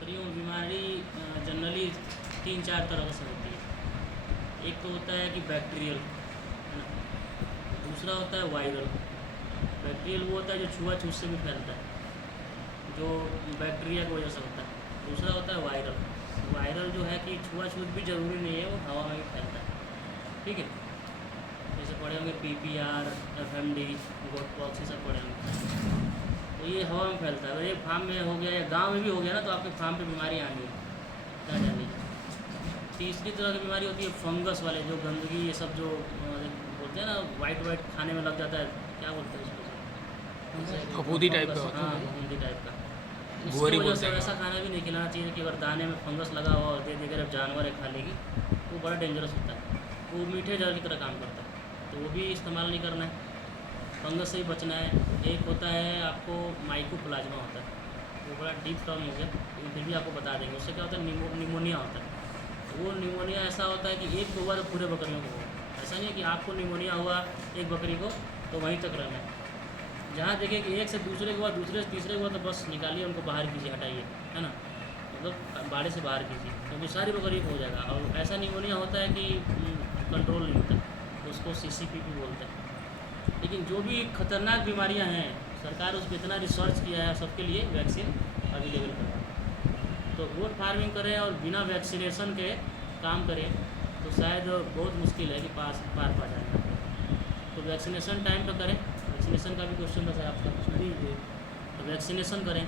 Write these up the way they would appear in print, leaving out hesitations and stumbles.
बकरियों में बीमारी जनरली 3-4 तरह से होती है। एक तो होता है कि बैक्टीरियल, है ना। दूसरा होता है वायरल। बैक्टीरियल वो होता है जो छुआछूत से भी फैलता है, जो बैक्टीरिया की वजह से होता है। दूसरा होता है वायरल। वायरल जो है कि छुआछूत भी ज़रूरी नहीं है, वो हवा में भी फैलता है। ठीक है, जैसे पढ़े होंगे PPR, FMD, गोट पॉक्स, ये सब पढ़े होंगे। तो ये हवा में फैलता है। अगर एक फार्म में हो गया या गांव में भी हो गया ना, तो आपके फार्म पे बीमारी आनी है, क्या जानी है। तीसरी तरह की बीमारी होती है फंगस वाले, जो गंदगी ये सब जो बोलते हैं ना, वाइट वाइट खाने में लग जाता है, क्या बोलते हैं उसको, फफूंदी टाइप फंगस, का होता हाँ, है। फफूंदी टाइप का। इसकी भुअरी वजह बोलते से हैं वैसा गाँव खाना भी नहीं खिलाना चाहिए कि अगर दाने में फंगस लगा हुआ और दे देकर अब जानवर है खा लेगी, वो बड़ा डेंजरस होता है। वो मीठे जहर की तरह काम करता है, तो वो भी इस्तेमाल नहीं करना है। फंगस से ही बचना है। एक होता है आपको माइकोप्लाज्मा होता है, वो बड़ा डीप टर्म हो गया, लेकिन फिर भी आपको बता देंगे। उससे क्या होता है, निमोनिया होता है। वो निमोनिया ऐसा होता है कि एक को हुआ तो पूरे बकरियों को हुआ। ऐसा नहीं है कि आपको निमोनिया हुआ एक बकरी को तो वहीं तक रहना है। जहाँ देखिए कि एक से दूसरे के बाद दूसरे से तीसरे के बाद, तो बस निकालिए उनको, बाहर कीजिए, हटाइए, है ना। मतलब बाड़े से बाहर कीजिए, क्योंकि सारी बकरी को हो जाएगा। और ऐसा निमोनिया होता है कि कंट्रोल नहीं होता, तो उसको CCPP बोलते हैं। लेकिन जो भी खतरनाक बीमारियां हैं, सरकार उस पर इतना रिसर्च किया है, सबके लिए वैक्सीन अवेलेबल करवा। तो गोट फार्मिंग करें और बिना वैक्सीनेशन के काम करें तो शायद बहुत मुश्किल है कि पार पा जाए। तो वैक्सीनेशन टाइम पर करें। वैक्सीनेशन का भी क्वेश्चन था सर आपका, कुछ नहीं। तो वैक्सीनेशन करें,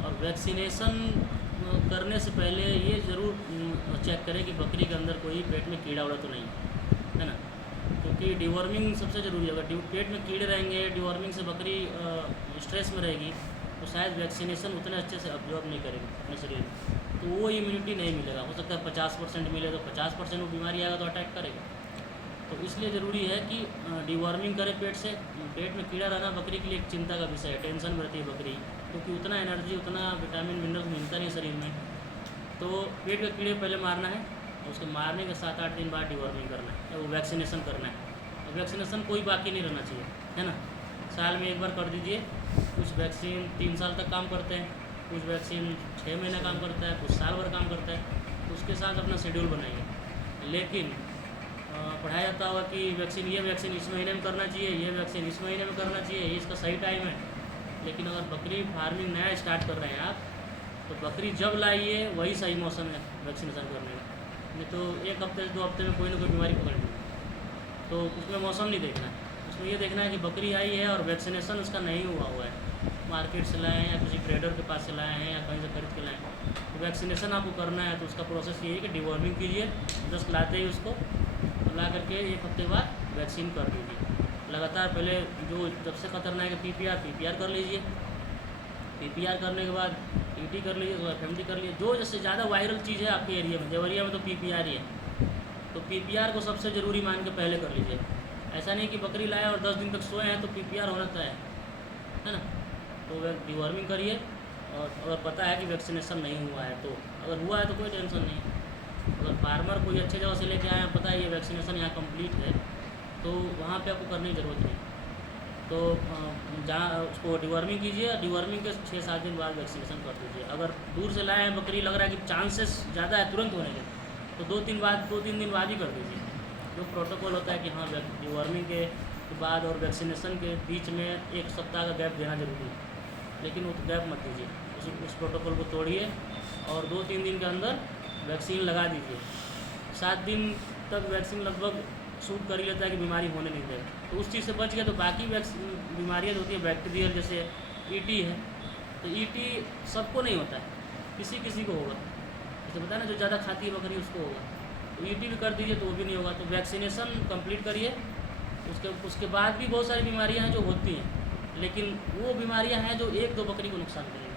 और वैक्सीनेशन करने से पहले ये ज़रूर चेक करें कि बकरी के अंदर कोई पेट में कीड़ा उड़ा तो नहीं है ना, क्योंकि डिवॉर्मिंग सबसे ज़रूरी है। अगर पेट में कीड़े रहेंगे, डिवॉर्मिंग से बकरी स्ट्रेस में रहेगी, तो शायद वैक्सीनेशन उतने अच्छे से अब्जॉर्ब नहीं करेगी अपने शरीर में, तो वो इम्यूनिटी नहीं मिलेगा। हो सकता है 50% मिले, तो 50% वो बीमारी आएगा तो अटैक करेगा। तो इसलिए ज़रूरी है कि डिवॉर्मिंग करें पेट से। पेट में कीड़ा रहना बकरी के लिए एक चिंता का विषय है, टेंशन में रहती है बकरी, क्योंकि उतना एनर्जी, उतना विटामिन मिनरल मिलता नहीं शरीर में। तो पेट के कीड़े पहले मारना है, और उसको मारने के 7-8 दिन बाद डिवॉर्मिंग करना है, वो वैक्सीनेशन करना है। और वैक्सीनेशन कोई बाकी नहीं रहना चाहिए, है ना। साल में एक बार कर दीजिए। कुछ वैक्सीन 3 साल तक काम करते हैं, कुछ वैक्सीन 6 महीने काम करता है, कुछ साल भर काम करता है। तो उसके साथ अपना शेड्यूल बनाइए। लेकिन पढ़ाया जाता होगा कि ये वैक्सीन इस महीने में करना चाहिए, ये वैक्सीन इस महीने में करना चाहिए, ये इसका सही टाइम है। लेकिन अगर बकरी फार्मिंग नया स्टार्ट कर रहे हैं आप, तो बकरी जब लाइए वही सही मौसम है वैक्सीनेशन करने का। नहीं तो 1 हफ्ते से 2 हफ्ते में कोई ना कोई बीमारी पकड़ लेगी। तो उसमें मौसम नहीं देखना है, उसमें ये देखना है कि बकरी आई है और वैक्सीनेशन उसका नहीं हुआ है, मार्केट से लाएँ या किसी ट्रेडर के पास से लाए हैं या कहीं से खरीद के लाएँ। तो वैक्सीनेशन आपको करना है, तो उसका प्रोसेस ये है कि डिवॉर्मिंग कीजिए, जस्ट लाते ही उसको ला करके 1 हफ्ते बाद वैक्सीन कर दीजिए लगातार। पहले जो जब से खतरनाक है PPR कर लीजिए। PPR करने के बाद TT कर लीजिए, तो FMD कर लीजिए। जो जैसे ज़्यादा वायरल चीज़ है आपके एरिया में, देवरिया में तो PPR ही है, तो PPR को सबसे ज़रूरी मान के पहले कर लीजिए। ऐसा नहीं कि बकरी लाए और 10 दिन तक सोए हैं तो PPR होना तय है ना। तो डिवॉर्मिंग करिए, और अगर पता है कि वैक्सीनेशन नहीं हुआ है, तो अगर हुआ है तो कोई टेंशन नहीं। अगर फार्मर कोई अच्छे जगह से लेके आए हैं, पता है ये वैक्सीनेशन यहाँ कंप्लीट है, तो वहाँ पे आपको करने की ज़रूरत नहीं। तो जहाँ उसको डिवॉर्मिंग कीजिए, डिवॉर्मिंग के 6-7 दिन बाद वैक्सीनेशन कर दीजिए। अगर दूर से लाए हैं बकरी, लग रहा है कि चांसेस ज़्यादा है तुरंत होने के, तो 2-3 दिन बाद ही कर दीजिए। जो प्रोटोकॉल होता है कि हाँ, डिवॉर्मिंग के बाद और वैक्सीनेशन के बीच में 1 सप्ताह का गैप देना जरूरी है, लेकिन वो गैप मत दीजिए। उस प्रोटोकॉल को तोड़िए और 2-3 दिन के अंदर वैक्सीन लगा दीजिए। 7 दिन तक वैक्सीन लगभग सूट कर ही लेता है कि बीमारी होने नहीं देगा, तो उस चीज़ से बच गया। तो बाकी बीमारियाँ जो होती है बैक्टीरियल, जैसे ET है, तो ET सबको नहीं होता है, किसी किसी को होगा। जैसे बताया ना, जो ज़्यादा खाती है बकरी उसको होगा। तो ET भी कर दीजिए तो वो भी नहीं होगा। तो वैक्सीनेशन कंप्लीट करिए। उसके बाद भी बहुत सारी बीमारियाँ हैं जो होती हैं, लेकिन वो बीमारियाँ हैं जो 1-2 बकरी को नुकसान करेंगी।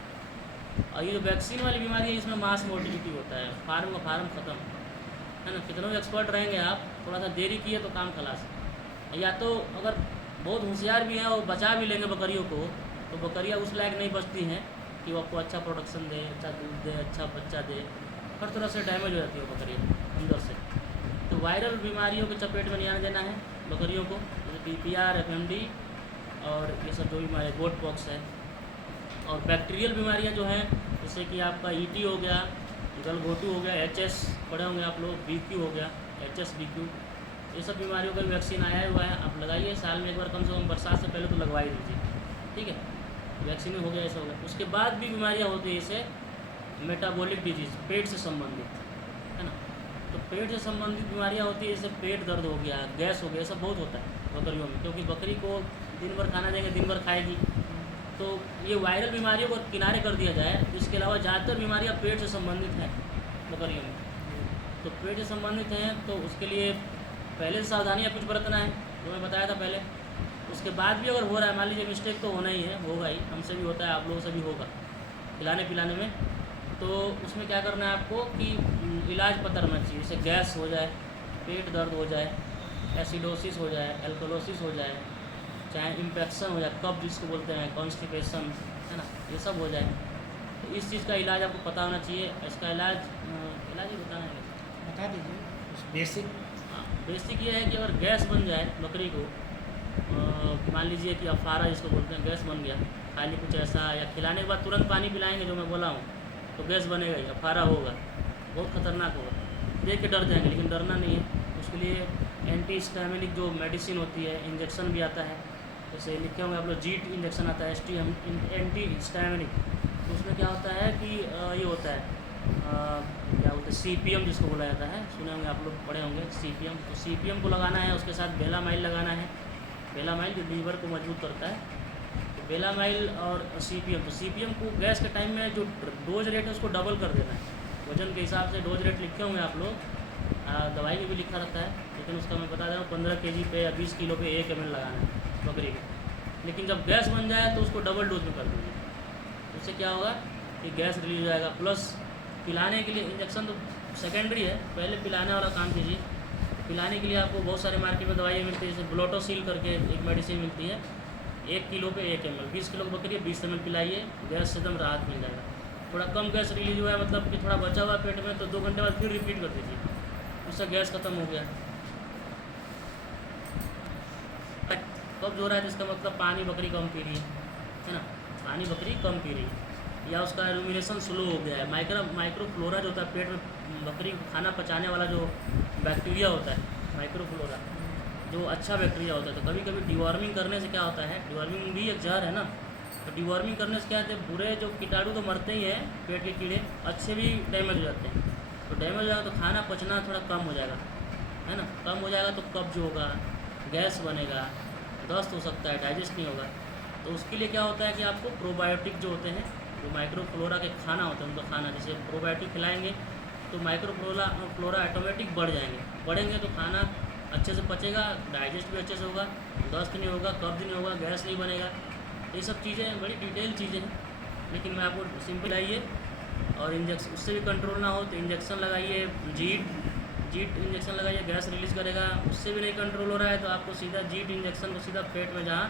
और ये जो वैक्सीन वाली बीमारी है, इसमें मास मोर्टिलिटी होता है, फार्म ख़त्म, है ना। कितनों एक्सपर्ट रहेंगे आप, थोड़ा सा देरी किए तो काम खलास। या तो अगर बहुत होशियार भी हैं और बचा भी लेंगे बकरियों को, तो बकरियाँ उस लायक नहीं बचती हैं कि वो आपको अच्छा प्रोडक्शन दे, अच्छा दूध दे, अच्छा बच्चा दे। हर तरह से डैमेज हो जाती है बकरियाँ अंदर से। तो वायरल बीमारियों के चपेट में नहीं आने देना है बकरियों को, जैसे PPR, FMD और ये सब जो बीमारी, गोट पॉक्स है। और बैक्टीरियल बीमारियाँ जो हैं जैसे कि आपका ईटी हो गया, गलघोटू हो गया, एचएस पढ़े होंगे आप लोग, बीक्यू हो गया, एचएस बीक्यू, ये सब बीमारियों का वैक्सीन आया हुआ है। आप लगाइए साल में एक बार, कम से कम बरसात से पहले तो लगवा ही दीजिए, ठीक है। वैक्सीन हो गया, ऐसा हो गया। उसके बाद भी बीमारियाँ होती है, जैसे मेटाबॉलिक डिजीज़, पेट से संबंधित, है ना। तो पेट से संबंधित बीमारियाँ होती है, जैसे पेट दर्द हो गया, गैस हो गया, सब बहुत होता है बकरियों में, क्योंकि बकरी को दिन भर खाना देंगे, दिन भर खाएगी। तो ये वायरल बीमारियों को किनारे कर दिया जाए। इसके अलावा ज़्यादातर बीमारियाँ पेट से संबंधित हैं बकरियों में। तो पेट से संबंधित हैं तो उसके लिए पहले से सावधानियाँ कुछ बरतना है, जो मैं बताया था पहले। उसके बाद भी अगर हो रहा है, मान लीजिए मिस्टेक तो होना ही है, होगा ही, हमसे भी होता है, आप लोगों से भी होगा खिलाने पिलाने में। तो उसमें क्या करना है आपको कि इलाज पता रहना चाहिए। जैसे गैस हो जाए, पेट दर्द हो जाए, एसिडोसिस हो जाए, एल्कोलोसिस हो जाए, चाहे इन्फेक्शन हो जाए, कब्ज जिसको बोलते हैं, कॉन्स्टिपेशन, है ना, ये सब हो जाए, तो इस चीज़ का इलाज आपको पता होना चाहिए। इसका इलाज ही बताना है, बता दीजिए बेसिक। हाँ, बेसिक ये है कि अगर गैस बन जाए बकरी को, मान लीजिए कि अफारा जिसको बोलते हैं, गैस बन गया, खाली कुछ ऐसा, या खिलाने के बाद तुरंत पानी पिलाएंगे जो मैं बोला हूँ, तो गैस बनेगा ही, अफारा होगा, बहुत खतरनाक होगा, देख के डर जाएंगे, लेकिन डरना नहीं है। उसके लिए एंटी हिस्टामिनिक जो मेडिसिन होती है, इंजेक्शन भी आता है, जैसे लिखे होंगे आप लोग, जीट इंजेक्शन आता है, एंटी हिस्टामिनिक। तो उसमें क्या होता है कि ये होता है, क्या बोलते हैं, CPM जिसको बोला जाता है, सुने होंगे आप लोग, पढ़े होंगे CPM। तो CPM को लगाना है, उसके साथ बेलामाइल लगाना है, बेलामाइल जो लीवर को मजबूत करता है। तो बेलामाइल और CPM, तो CPM को गैस के टाइम में जो डोज रेट है उसको डबल कर देना है, वजन के हिसाब से डोज रेट लिखे होंगे आप लोग, दवाई में भी लिखा रहता है, लेकिन उसका मैं बता दे रहा हूँ, 15 kg पे या 20 किलो पे 1 ml लगाना है बकरी को। लेकिन जब गैस बन जाए तो उसको डबल डोज में कर दीजिए, उससे क्या होगा कि गैस रिलीज हो जाएगा। प्लस पिलाने के लिए इंजेक्शन तो सेकेंडरी है, पहले पिलाने वाला काम कीजिए। पिलाने के लिए आपको बहुत सारे मार्केट में दवाइयाँ मिलती है, जैसे ब्लोटोसील करके एक मेडिसिन मिलती है, 1 किलो पे 1 ml, 20 किलो की बकरी है, 20 ml पिलाइए, गैस से एकदम राहत मिल जाएगा। थोड़ा कम गैस रिलीज हुआ है, मतलब कि थोड़ा बचा हुआ पेट में, तो 2 घंटे बाद फिर रिपीट कर दीजिए, उससे गैस खत्म हो गया। कब्ज हो रहा है तो इसका मतलब पानी बकरी कम पी रही है ना, पानी बकरी कम पी रही है, या उसका रूमिनेशन स्लो हो गया है। माइक्रोफ्लोरा जो होता है पेट में बकरी को खाना पचाने वाला जो बैक्टीरिया होता है, माइक्रोफ्लोरा जो अच्छा बैक्टीरिया होता है, तो कभी कभी डिवॉर्मिंग करने से क्या होता है, डिवॉर्मिंग भी एक जहर है ना, तो डिवॉर्मिंग करने से क्या होता है, बुरे जो कीटाणु तो मरते ही हैं, पेट के कीड़े अच्छे भी डैमेज हो जाते हैं। तो डैमेज हो जाएगा तो खाना पचना थोड़ा कम हो जाएगा, है ना, कम हो जाएगा तो कब्ज होगा, गैस बनेगा, दस्त हो सकता है, डाइजेस्ट नहीं होगा। तो उसके लिए क्या होता है कि आपको प्रोबायोटिक जो होते हैं, जो माइक्रोफ्लोरा के खाना होता है, उनका खाना, जैसे प्रोबायोटिक खिलाएंगे तो फ्लोरा ऑटोमेटिक बढ़ जाएंगे, बढ़ेंगे तो खाना अच्छे से पचेगा, डाइजेस्ट भी अच्छे से होगा, दस्त नहीं होगा, कब्ज नहीं होगा, गैस नहीं बनेगा। ये सब चीज़ें बड़ी डिटेल चीज़ें हैं, लेकिन मैं आपको सिंपल आइए। और इंजेक्शन, उससे भी कंट्रोल ना हो तो इंजेक्शन लगाइए, जीट इंजेक्शन लगाइए, गैस रिलीज़ करेगा। उससे भी नहीं कंट्रोल हो रहा है तो आपको सीधा जीट इंजेक्शन को सीधा पेट में जहाँ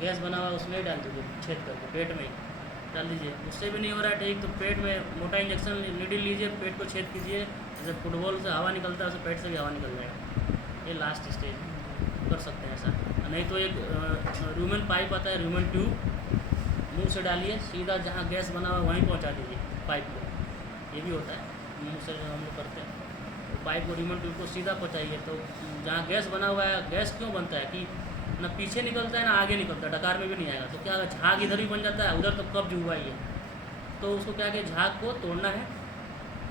गैस बना हुआ उसमें ही डाल दीजिए, छेद करके पेट में ही डाल दीजिए। उससे भी नहीं हो रहा है ठीक, तो पेट में मोटा इंजेक्शन नीडल लीजिए, पेट को छेद कीजिए, जैसे फुटबॉल से हवा निकलता है वैसे पेट से भी हवा निकल जाएगा। ये लास्ट स्टेज कर सकते हैं ऐसा। नहीं तो एक र्यूमन पाइप आता है, र्यूमन ट्यूब, मुंह से डालिए, सीधा जहाँ गैस बना हुआ वहीं पहुँचा दीजिए पाइप को, ये भी होता है, मुंह से जो हम लोग करते हैं, तो पाइप को, र्यूमन ट्यूब को सीधा पहुँचाइए। तो जहाँ गैस बना हुआ है, गैस क्यों बनता है कि ना पीछे निकलता है ना आगे निकलता है, डकार में भी नहीं आएगा, तो क्या होगा, झाग इधर ही बन जाता है, उधर तो कब्ज हुआ ही है। तो उसको क्या कि झाग को तोड़ना है,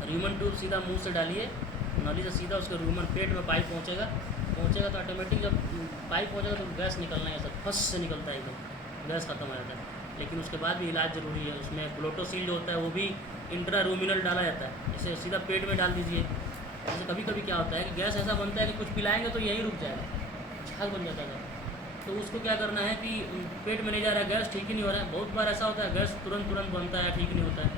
र्यूमन ट्यूब सीधा मुंह से डालिए, नली से सीधा उसके र्यूमन पेट में पाइप पहुँचेगा तो ऑटोमेटिक जब पाइप पहुँचेगा तो गैस निकलना है, सब फस से निकलता है एकदम, गैस खत्म हो जाता है। लेकिन उसके बाद भी इलाज ज़रूरी है, उसमें ब्लोटोसील जो होता है वो भी इंट्रारूमिनल डाला जाता है, इसे सीधा पेट में डाल दीजिए। जैसे कभी कभी क्या होता है कि गैस ऐसा बनता है कि कुछ पिलाएंगे तो यहीं रुक जाएगा, झाग बन जाता है, तो उसको क्या करना है कि पेट में नहीं जा रहा है गैस, ठीक ही नहीं हो रहा है। बहुत बार ऐसा होता है गैस तुरंत बनता है, ठीक नहीं होता है,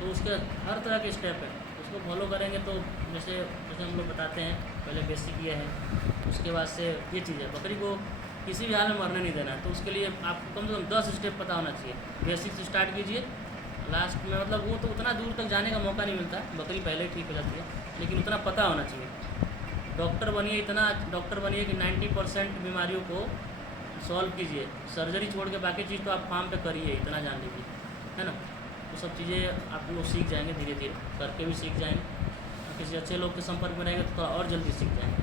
तो उसके हर तरह के स्टेप है, उसको फॉलो करेंगे तो जैसे हम लोग बताते हैं, पहले बेसिक ये है, उसके बाद से ये चीज़ है, बकरी को किसी भी हाल में मरने नहीं देना है। तो उसके लिए आपको कम से कम 10 स्टेप पता होना चाहिए। बेसिक से स्टार्ट कीजिए, लास्ट में मतलब वो तो उतना दूर तक जाने का मौका नहीं मिलता, बकरी पहले ही ठीक हो जाती है, लेकिन उतना पता होना चाहिए। डॉक्टर बनिए, इतना डॉक्टर बनिए कि 90% बीमारियों को सॉल्व कीजिए, सर्जरी छोड़ के बाकी चीज़ तो आप फार्म पे करिए, इतना जान लीजिए, है ना। वो सब चीज़ें आप लोग सीख जाएंगे, धीरे धीरे करके भी सीख जाएंगे। और किसी अच्छे लोग के संपर्क में रहेंगे तो थोड़ा और जल्दी सीख जाएंगे।